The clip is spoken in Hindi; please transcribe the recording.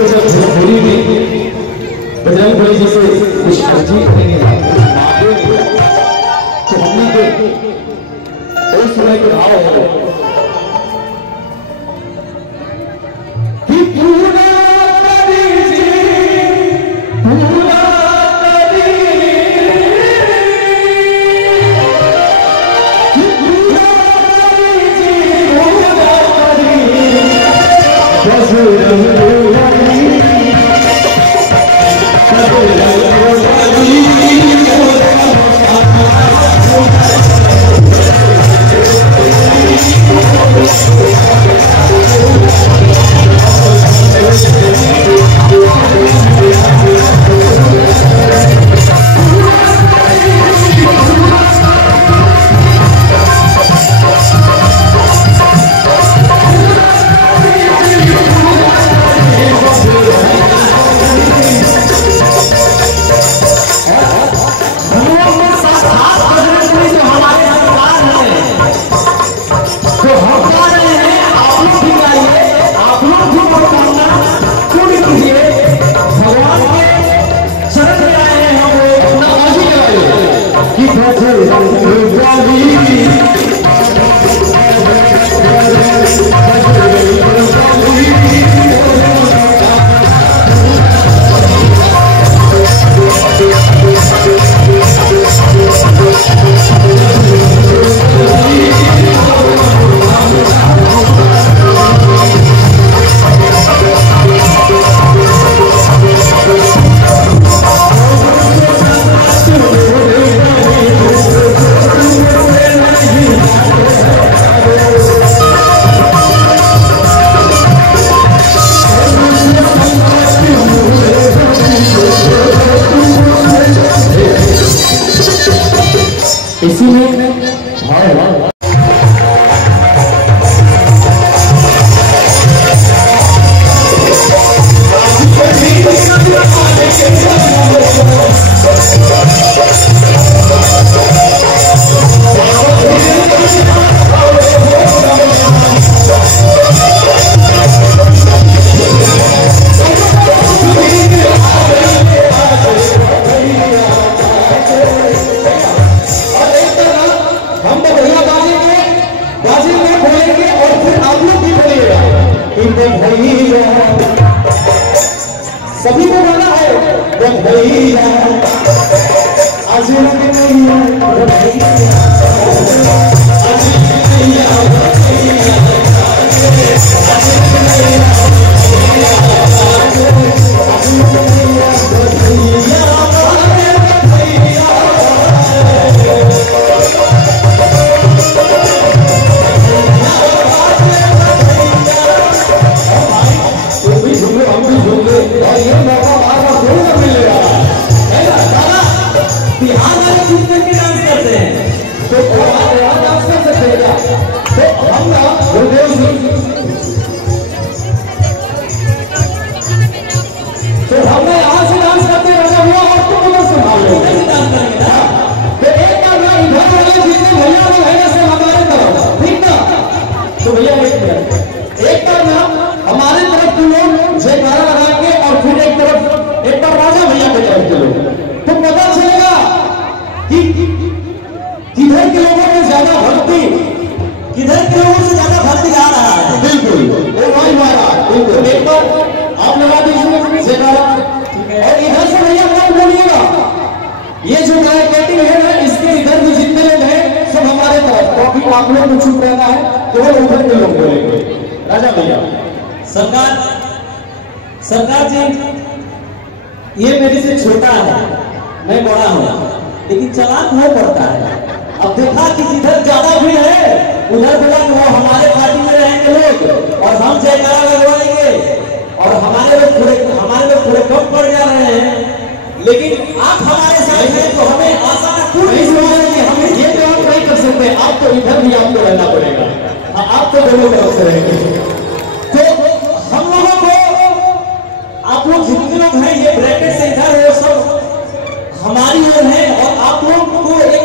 को जब भोजपुरी में बजरंग बली जी से कुछ अर्जी करेंगे तो हमने उस समय के भाव है कि पूरा इसी में सभी को गाना है भैया आज किधर के लोगों से ज्यादा भक्ति आ रहा है। बिल्कुल एक बार आप लगा दीजिए और इधर से भैया मत बोलिएगा, ये जो गायकेटिंग है ना इसके इधर भी जितने लोग हैं सब हमारे तरफ, क्योंकि आप लोग को चुप रहना है, केवल उधर के लोग बोलेंगे। राजा भैया सरकार जी ये मेरे से छोटा है, मैं बड़ा हूँ, लेकिन चालाक वो पड़ता है। अब देखा कि जिधर ज्यादा भीड़ है उधर बोला कि वो हमारे पार्टी में रहेंगे लोग और हम जयकारा लगवाएंगे और हमारे लोग थोड़े कम पड़ जा रहे हैं, लेकिन आप हमारे साथ हैं तो हमें आशा का पूर्ण विश्वास है कि हमें ये तो आप नहीं कर सकते, आप तो इधर भी आपको रहना पड़ेगा, आप तो दोनों तरफ से रहेंगे। तो हम लोगों को आप लोग जितने लोग हैं ये ब्रैकेट से इधर है सब हमारी ओर है और आप लोग को एक